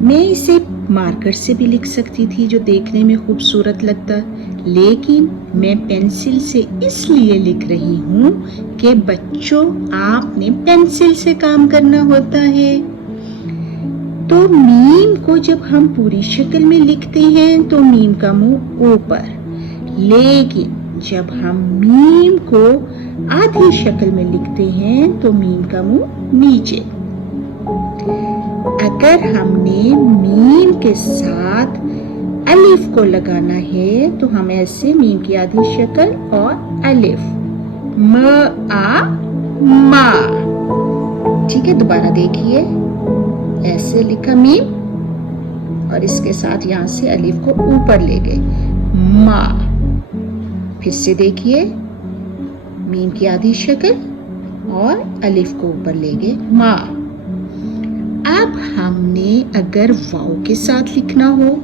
میں اسے مارکر سے بھی لکھ سکتی تھی جو دیکھنے میں خوبصورت لگتا، لیکن میں پینسل سے اس لیے لکھ رہی ہوں کہ بچوں آپ نے پینسل سے کام کرنا ہوتا ہے۔ تو میم کو جب ہم پوری شکل میں لکھتے ہیں تو میم کا منہ اوپر، لیکن جب ہم میم کو آدھی شکل میں لکھتے ہیں تو میم کا منہ نیچے۔ اگر ہم نے میم کے ساتھ الف کو لگانا ہے تو ہم ایسے میم کی آدھی شکل اور الف، ما، ٹھیک ہے، دوبارہ دیکھیے، ایسے لکھا میم اور اس کے ساتھ یہاں سے الف کو اوپر لے گئے، ما۔ پھر سے دیکھیے، میم کی آدھی شکل اور الف کو اوپر لے گئے، ما۔ اب ہم نے اگر واو کے ساتھ لکھنا ہو،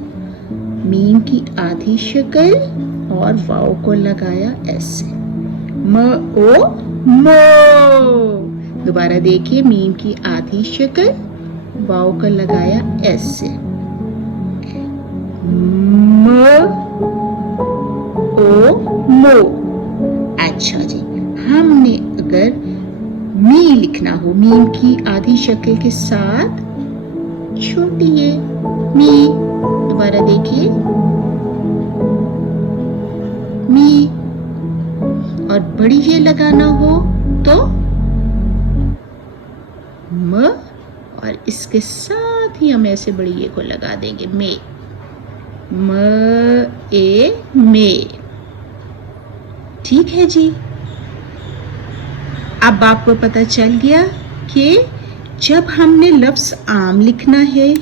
میم کی آدھی شکل اور واو کو لگایا ایسے، مو۔ دوبارہ دیکھیے، میم کی آدھی شکل، واو کو لگایا ایسے، مو۔ اچھا جی، ہم نے اگر می لکھنا ہو، میم کی آدھی شکل کے ساتھ چھوٹی ہے می، دوبارہ دیکھیے، می، اور بڑی یہ لگانا ہو تو م، اور اس کے ساتھ ہی ہم ایسے بڑی یہ کو لگا دیں گے، میں، میں۔ ٹھیک ہے جی، اب آپ کو پتہ چل گیا کہ جب ہم نے لفظ آم لکھنا ہے،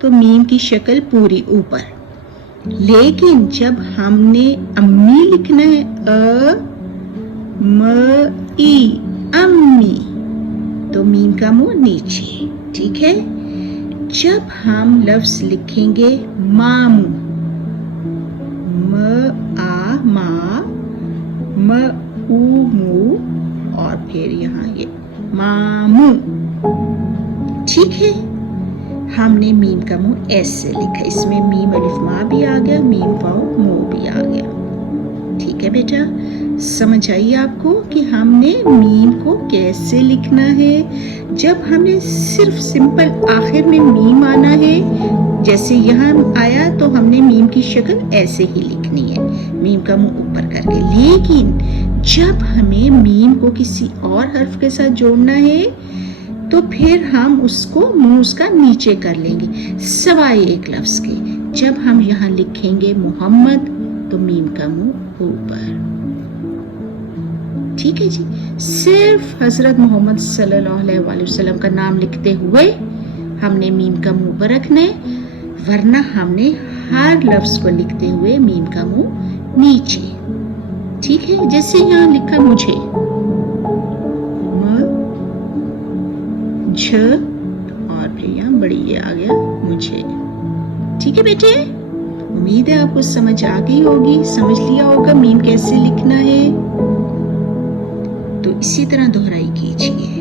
تو میم کی شکل پوری اوپر، لیکن جب ہم نے امی لکھنا ہے، امی، تو میم کا منہ نیچے، ٹھیک ہے۔ جب ہم لفظ لکھیں گے ماموں، مو، اور پھر یہاں یہ ماموں، ٹھیک ہے۔ ہم نے میم کا منہ ایسے لکھا، اس میں میم الف ما بھی آ گیا، میم واو مو بھی آ گیا، ٹھیک ہے بیٹا۔ سمجھ آئی آپ کو کہ ہم نے میم کو کیسے لکھنا ہے؟ جب ہمیں صرف سمپل آخر میں میم آنا ہے، جیسے یہاں آیا تو ہم نے میم کی شکل ایسے ہی لکھنی ہے، میم کا منہ اوپر کر کے، لیکن جب ہمیں میم کو کسی اور حرف کے ساتھ جوڑنا ہے تو پھر ہم اس کو منہ اس کا نیچے کر لیں گے، سوائے ایک لفظ کے۔ جب ہم یہاں لکھیں گے محمد تو میم کا منہ اوپر، ٹھیک ہے جی۔ صرف حضرت محمد صلی اللہ علیہ وآلہ وسلم کا نام لکھتے ہوئے ہم نے میم کا منہ اوپر رکھنا ہے، ورنہ ہم نے ہر لفظ کو لکھتے ہوئے میم کا منہ نیچے، ٹھیک ہے۔ جیسے یہاں لکھا مجھے، جھ، اور پھر یہاں بڑی یہ آ گیا مجھے، ٹھیک ہے بیٹے۔ امید ہے آپ کو سمجھ آ گئی ہوگی، سمجھ لیا ہوگا میم کیسے لکھنا ہے، تو اسی طرح دہرائی کیجیے۔